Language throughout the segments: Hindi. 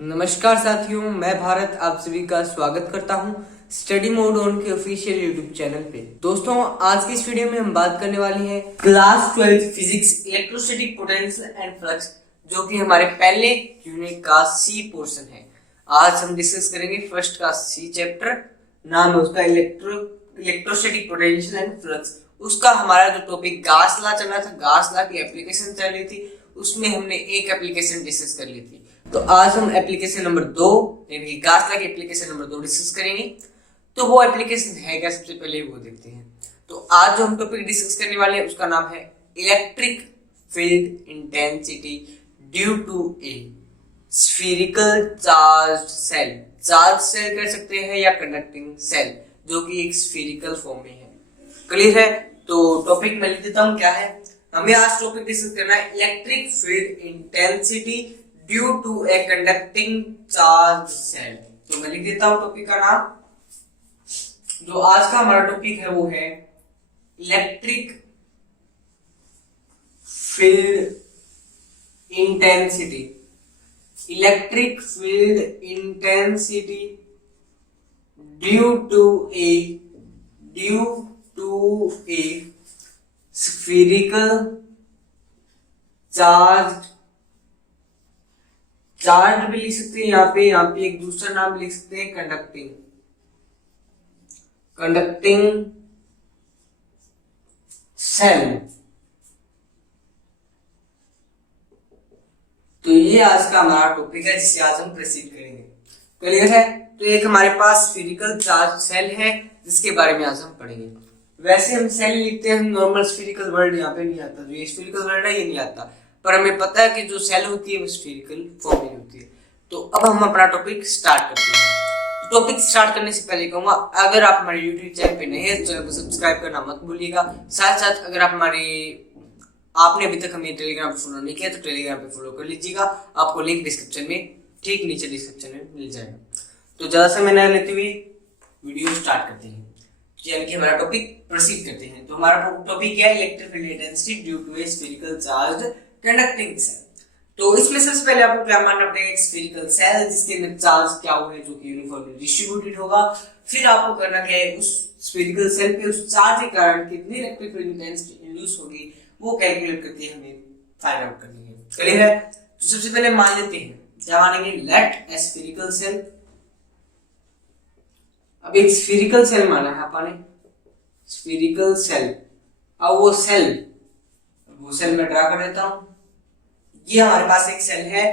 नमस्कार साथियों, मैं भारत आप सभी का स्वागत करता हूं स्टडी मोड ऑन के ऑफिशियल यूट्यूब चैनल पे। दोस्तों, आज की इस वीडियो में हम बात करने वाले हैं class 12 physics electrostatic potential and flux, जो कि हमारे पहले यूनिट का सी पोर्शन है। आज हम डिस्कस करेंगे फर्स्ट का सी चैप्टर, नाम है उसका इलेक्ट्रोस्टैटिक पोटेंशियल एंड फ्लक्स। उसका हमारा जो टॉपिक गास लॉ चल रहा था, गास लॉ की एप्लीकेशन चल रही थी, उसमें हमने एक एप्लीकेशन डिस्कस कर ली थी। तो आज हम एप्लीकेशन नंबर 2 यानी कि गास लॉ की एप्लीकेशन नंबर 2 डिस्कस करेंगे। तो वो एप्लीकेशन है क्या, सबसे पहले वो देखते हैं। तो आज जो हम टॉपिक डिस्कस करने वाले हैं उसका नाम है electric field intensity due to a spherical charge shell. Charge shell कर सकते हैं या कंडक्टिंग सेल, जो कि एक स्फीरिकल फॉर्म में है। क्लियर है? तो टॉपिक मैं लिख देता हूं क्या है। हमें आज टॉपिक डिस्कस करना है electric field intensity due to a conducting charge shell. तो मैं लिख देता हूं टॉपिक का नाम। जो आज का हमारा टॉपिक है वो है electric field intensity. Electric field intensity due to a spherical charge भी लिख सकते हैं यहाँ पे एक दूसरा नाम लिख सकते हैं कंडक्टिंग सेल। तो ये आज का हमारा टॉपिक है जिसे आज हम प्रोसीड करेंगे। क्लियर है? तो एक हमारे पास स्फीरिकल चार्ज सेल है जिसके बारे में आज हम पढ़ेंगे। वैसे हम सेल लिखते हैं, नॉर्मल स्फीरिकल वर्ड यहाँ पे नहीं आता। जो ये स्फीरिकल वर्ड है ये नहीं आता, पर हमें पता है कि जो सेल होती है वो स्फीरिकल फॉर्म में होती है। तो अब हम अपना टॉपिक स्टार्ट करते हैं। टॉपिक स्टार्ट करने से पहले कहूंगा, अगर आप हमारे यूट्यूब चैनल पे नए हैं तो चैनल को सब्सक्राइब करना मत भूलिएगा। साथ साथ अगर आप आपने अभी तक हमें टेलीग्राम पे फॉलो नहीं किया तो टेलीग्राम पे फॉलो कर लीजिएगा। आपको लिंक डिस्क्रिप्शन में, ठीक नीचे डिस्क्रिप्शन में मिल जाएगा। तो ज्यादा समय न लेते हुए वीडियो स्टार्ट करते हैं, यानी कि हमारा टॉपिक प्रोसीड करते हैं। तो हमारा टॉपिक क्या है? Electric field intensity due to a spherical charge conducting shell. तो इसमें सबसे पहले आपको क्या मानना पड़ेगा? एक स्फीरिकल सेल जिसके अंदर चार्ज क्या हुआ है, जो कि यूनिफॉर्मली डिस्ट्रीब्यूटेड होगा। फिर आपको करना क्या है? उस स्फीरिकल सेल पे उस चार्ज के कारण कितनी इलेक्ट्रिक फील्ड इंटेंसिटी इंड्यूस होगी वो कैलकुलेट करके हमें फाइंड आउट करनी है। क्लियर है? तो सबसे पहले मान लेते हैं, क्या मानेंगे? लेट ए स्फीरिकल सेल। अब एक स्फीरिकल सेल माना है अपन ने, स्फीरिकल सेल। अब वो सेल में ड्रा कर देता हूं। ये हमारे पास एक सेल है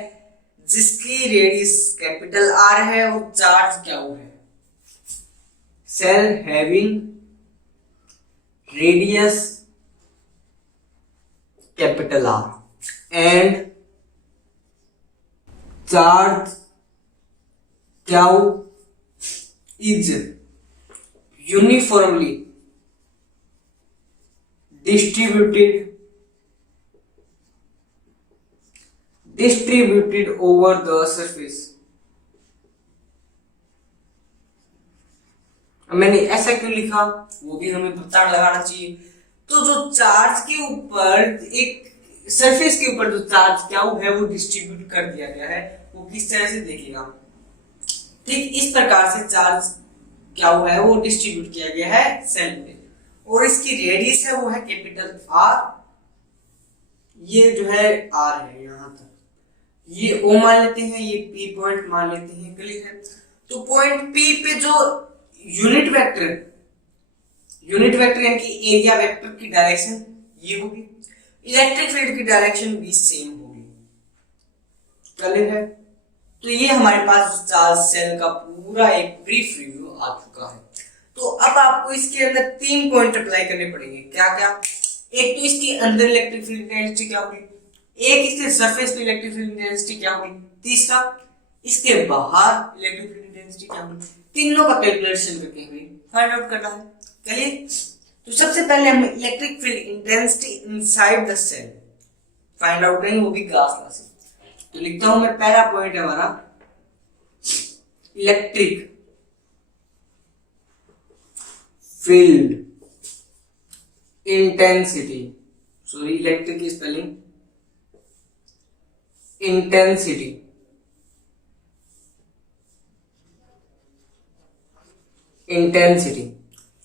जिसकी रेडियस कैपिटल आर है और चार्ज क्या हुआ है? Shell having radius capital R and charge q is uniformly distributed over the surface। मैंने ऐसा क्यों लिखा वो भी हमें पता लगाना चाहिए। तो जो चार्ज के ऊपर, एक सरफेस के ऊपर जो चार्ज क्या है वो डिस्ट्रीब्यूट कर दिया गया है, वो किस तरह से देखेगा? ठीक इस प्रकार से चार्ज क्या हुआ है वो डिस्ट्रीब्यूट किया गया है सेल में, और इसकी रेडियस है वो है कैपिटल आर। ये जो है आर है यहाँ तक, ये ओ मान लेते हैं, ये पी पॉइंट मान लेते हैं। क्लियर है? तो पॉइंट पी पे जो यूनिट वेक्टर यानी कि एरिया वेक्टर की डायरेक्शन ये होगी, इलेक्ट्रिक फील्ड की डायरेक्शन भी सेम होगी। क्लियर है? तो ये हमारे पास चार्ज सेल का पूरा एक ब्रीफ रिव्यू आ चुका है। तो अब आपको इसके अंदर 3 पॉइंट अप्लाई करने पड़ेंगे। क्या क्या? एक तो इसके अंदर इलेक्ट्रिक फील्ड इंटेंसिटी क्या होगी, एक इसके सरफेस पे इलेक्ट्रिक फील्ड इंटेंसिटी क्या होगी, तीसरा इसके बाहर इलेक्ट्रिक फील्ड इंटेंसिटी क्या होगी। तीनों का कैलकुलेशन करके हमें फाइंड आउट करना है। चलिए, तो सबसे पहले हम electric field intensity inside the shell find out करेंगे, वो भी गास लॉ से। तो लिखता हूं मैं, पहला पॉइंट है हमारा electric field intensity, sorry electric की spelling intensity intensity,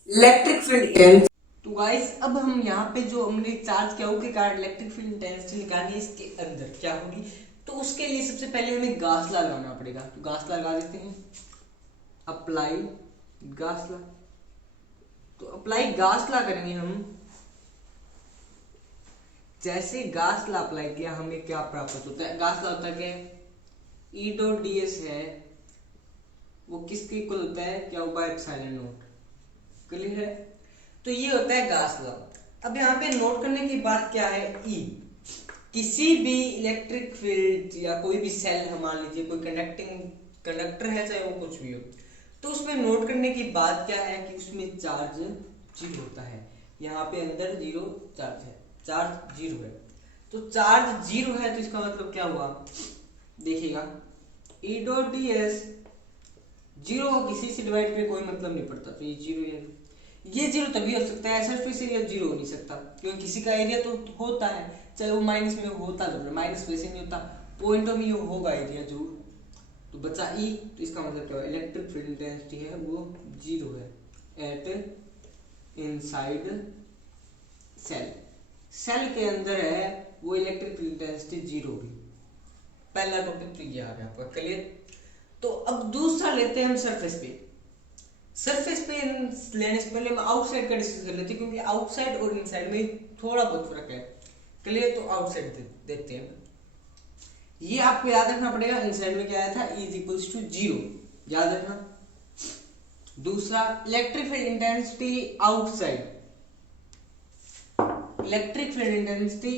electric field intensity. तो गाइस अब हम यहाँ पे जो हमने चार्ज किया के कारण इलेक्ट्रिक फील्ड इंटेंसिटी निकालनी है, इसके अंदर क्या होगी। तो उसके लिए सबसे पहले हमें गास लॉ लगाना पड़ेगा। तो गास लॉ लगा देते हैं, अप्लाई गास लॉ। तो अप्लाई गास लॉ करेंगे हम। जैसे गास लॉ अप्लाई किया हमें क्या प्राप्त होता है। गास लॉ होता है क्या, ई डॉट डी एस है वो किसके इक्वल होता है, क्या होगा, एप्सिलॉन नॉट। क्लियर है। तो ये होता है गास लॉ। अब यहाँ पे नोट करने की बात क्या है, ई किसी भी इलेक्ट्रिक फील्ड या कोई भी सेल, हम मान लीजिए कोई कंडक्टर है, चाहे वो कुछ भी हो, तो उसमें नोट करने की बात क्या है कि उसमें चार्ज जीरो होता है। यहाँ पे अंदर जीरो चार्ज है, चार्ज जीरो है। तो चार्ज जीरो है तो इसका मतलब क्या हुआ, देखिएगा E dot D S zero किसी से डिवाइड पे कोई मतलब नहीं पड़ता। तो ये जीरो, ये जीरो तभी हो सकता है, सरफेस एरिया जीरो हो नहीं सकता, क्योंकि किसी का एरिया तो होता है, चाहे वो माइनस में होता, जब माइनस वैसे नहीं होता, पॉइंट ऑफ व्यू होगा एरिया जो। तो बचा ई, तो इसका मतलब क्या है, इलेक्ट्रिक फील्ड इंटेंसिटी है वो जीरो है एट इनसाइड सेल। सेल के अंदर है वो इलेक्ट्रिक फील्ड इंटेंसिटी जीरो होगी। पहला टॉपिक तो ये आ गया आपका, क्लियर। तो अब दूसरा लेते हैं हम सरफेस पे। सरफेस पे लेने से पहले हम आउटसाइड का डिस्कस कर लेते हैं, क्योंकि आउटसाइड और इनसाइड में थोड़ा बहुत फर्क है। क्लियर। तो आउटसाइड देखते हैं। ये आपको याद रखना पड़ेगा, इनसाइड में क्या आया था, E is equals to zero, याद रखना। दूसरा electric field intensity outside, electric field intensity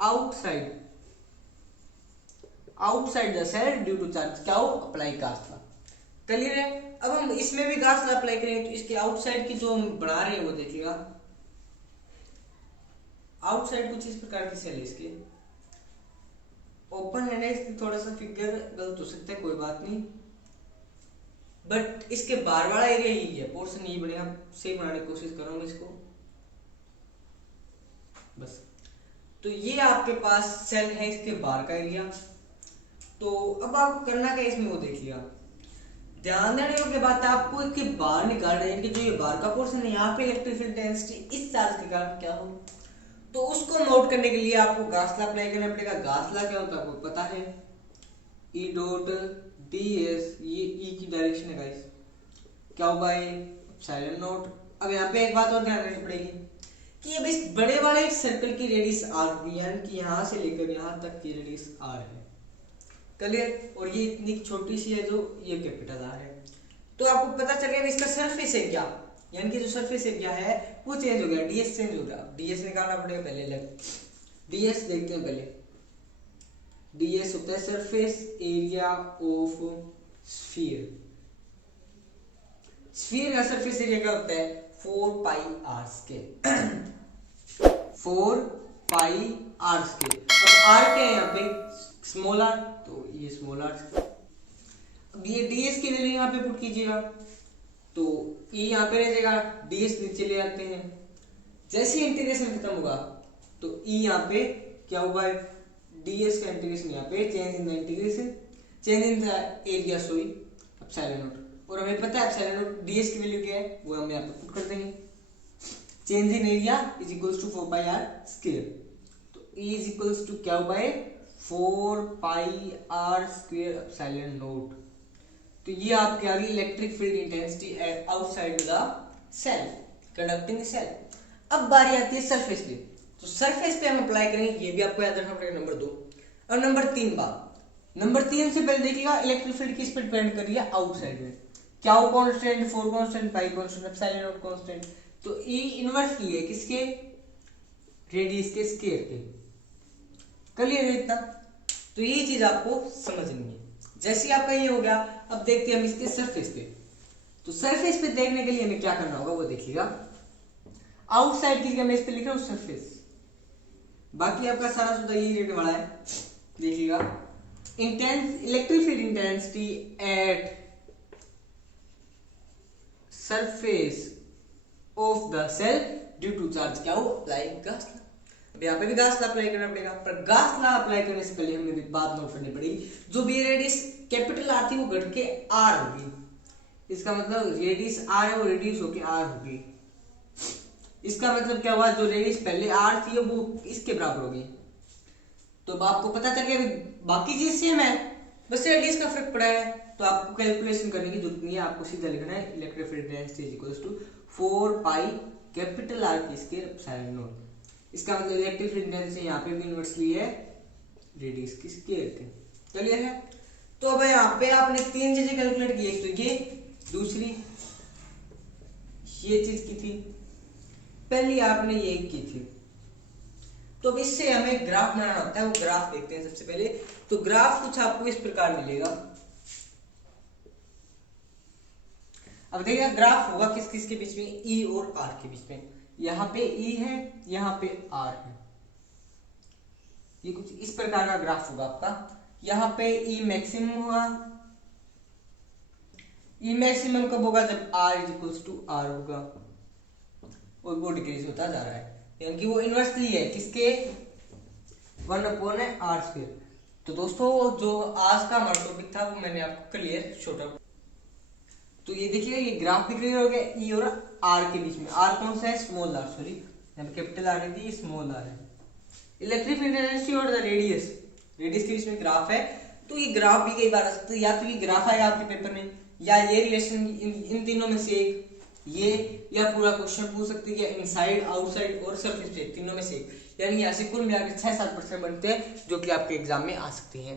outside the shell due to charge, क्या हो, अप्लाई गास लॉ। क्लियर है। अब हम इसमें भी गास लॉ अप्लाई करेंगे, तो इसके आउटसाइड की जो हम बना रहे हैं वो देखिएगा। आउटसाइड कुछ इस प्रकार की सेल है, इसके ओपन है ना, इसकी थोड़ा सा फिगर गलत हो सकता है, कोई बात नहीं, बट इसके बाहर वाला एरिया यही है, पोर्शन यही बनेगा। सही बनाने की कोशिश करूंगा इसको, बस। तो ये आपके पास सेल है, इसके बाहर का एरिया। तो अब आप करना क्या इसमें वो देख लिया। ध्यान देने योग्य बात है, आपको इसके बाहर निकाल रहे हैं कि जो ये बाहर का पोर्शन है, यहाँ पे इलेक्ट्रिक फील्ड डेंसिटी इस चार्ज के कारण क्या हो, तो उसको नोट करने के लिए आपको गास लॉ अप्लाई करना पड़ेगा। गास लॉ क्या होता है आपको पता है, ई डॉट डी एस, ये ई की डायरेक्शन है गाइस, क्या होगा, एप्सिलॉन नॉट। अब यहाँ पे एक बात और ध्यान रखनी पड़ेगी कि अब इस बड़े वाले सर्कल की रेडियस आर होगी, यानी कि यहाँ से लेकर यहाँ तक की रेडियस आर है। क्लियर। और ये इतनी छोटी सी है जो ये कैपिटल आर है। तो आपको पता चल गया इसका सरफेस एरिया, यानी कि जो सरफेस एरिया है वो चेंज हो गया, डीएस चेंज हो गया। डीएस निकालना पड़ेगा पहले, अलग डीएस देखते हैं पहले। डीएस होता है surface area of sphere. Sphere का सरफेस एरिया क्या होता है, 4 pi R square. 4 pi R square. अब आर क्या है यहाँ पे, स्मॉल आर, तो ये स्मॉल आर। अब ये डीएस की वैल्यू यहाँ पे पुट कीजिएगा, तो ई यहाँ पे रह जाएगा, डीएस नीचे ले आते हैं। जैसे इंटीग्रेशन खत्म होगा तो ई यहाँ पे क्या होगा, डीएस का इंटीग्रेशन यहाँ पे, change in the integration, change in the area, sorry, epsilon naught. और हमें पता है एप्सिलॉन नॉट डीएस की वैल्यू क्या है, वो हम यहाँ पे पुट कर देंगे। Change in area is equals to 4 pi R square. तो ई इज इक्वल्स टू क्या होगा, 4 pi R square epsilon naught. तो ये आपकी आ गई electric field intensity at outside the shell, conducting cell. अब बारी आती है सरफेस पे। तो सरफेस पे हम अप्लाई करेंगे, ये भी आपको याद रखना पड़ेगा, नंबर 2। और नंबर 3 बात, नंबर 3 से पहले देखिएगा इलेक्ट्रिक फील्ड किस पे डिपेंड कर रही है, आउटसाइड में। क्या हो, constant, 4 constant, pi constant, epsilon not constant. तो ई इनवर्सली है किसके, रेडियस के स्क्वायर के। क्लियर है इतना। तो ये चीज आपको समझनी है। जैसे आपका ये हो गया, अब देखते हैं हम इसके सरफेस पे। तो सरफेस पे देखने के लिए हमें क्या करना होगा वो देखिएगा। आउटसाइड की जगह मैं इस पे लिख रहा हूं सरफेस, बाकी आपका सारा सुधा यही रेट वाला है। देखिएगा, intense electric field intensity at surface of the shell due to charge, क्या हो, अप्लाई गास लॉ। अब यहाँ पे भी गास लॉ अप्लाई करना पड़ेगा, पर गास लॉ अप्लाई करने से पहले हमें भी बात नोट करनी पड़ेगी, जो भी रेडियस कैपिटल आर थी वो घट के आर होगी। इसका मतलब रेडियस आर है वो रिड्यूस होके आर होगी। इसका मतलब क्या हुआ, जो रेडियस पहले आर थी वो इसके बराबर होगी। तो अब आपको पता चल गया बाकी चीज सेम है, बस रेडियस का फर्क पड़ा है। तो आपको कैलकुलेशन करने की जरूरत नहीं है, आपको सीधा लिखना है electric distance is equals to 4 pi capital R की स्क्वायर एप्सिलॉन नॉट। इसका मतलब इलेक्ट्रिक डिस्टेंस से यहाँ पे भी इन्वर्सली है रेडियस की स्क्वायर के। क्लियर है? तो अब यहाँ पे आपने तीन चीजें कैलकुलेट की, एक तो ये, दूसरी ये चीज की थी, पहली आपने ये की थी। तो अब इससे हमें ग्राफ बनाना होता है, वो ग्राफ देखते हैं सबसे पहले। तो ग्राफ कुछ आपको इस प्रकार मिलेगा। अब देखिए ग्राफ होगा किस किस के बीच में, ई और आर के बीच में। यहाँ पे ई है, यहाँ पे आर है। ये कुछ इस प्रकार का ग्राफ होगा आपका। यहाँ पे ई मैक्सिमम होगा। ई मैक्सिमम कब होगा, जब R is equals to R होगा और वो डिक्रीज होता जा रहा है, यानी कि वो इन्वर्सली है किसके, 1/r²। तो दोस्तों जो आज का हमारा टॉपिक था वो मैंने आपको क्लियर छोटा, तो ये देखिए ये ग्राफ भी क्लियर हो गया ई और आर के बीच में। आर कौन सा है, स्मॉल आर, सॉरी यहाँ पे कैपिटल आर नहीं थी, स्मॉल आर है। इलेक्ट्रिक इंटेंसिटी और द रेडियस, रेडियस के बीच में ग्राफ है। तो ये ग्राफ भी कई बार आ सकता है, या तो ये ग्राफ आएगा आपके पेपर में, या ये रिलेशन इन तीनों में से एक, ये, या पूरा क्वेश्चन पूछ सकते हैं इनसाइड, आउटसाइड और सरफेस पे, तीनों में से एक। यानी यहाँ से कुल मिलाकर 6-7% बनते हैं जो कि आपके एग्जाम में आ सकती हैं।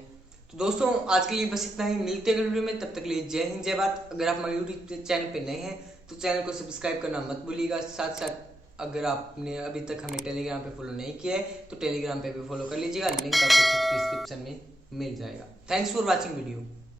तो दोस्तों आज के लिए बस इतना ही, मिलते हैं वीडियो में, तब तक के लिए जय हिंद जय भारत। अगर आप हमारे यूट्यूब चैनल पे नए हैं तो चैनल को सब्सक्राइब करना मत भूलिएगा। साथ साथ अगर आपने अभी तक हमें टेलीग्राम पे फॉलो नहीं किया है तो टेलीग्राम पे भी फॉलो कर लीजिएगा, लिंक आपको डिस्क्रिप्शन में मिल जाएगा। Thanks for watching video.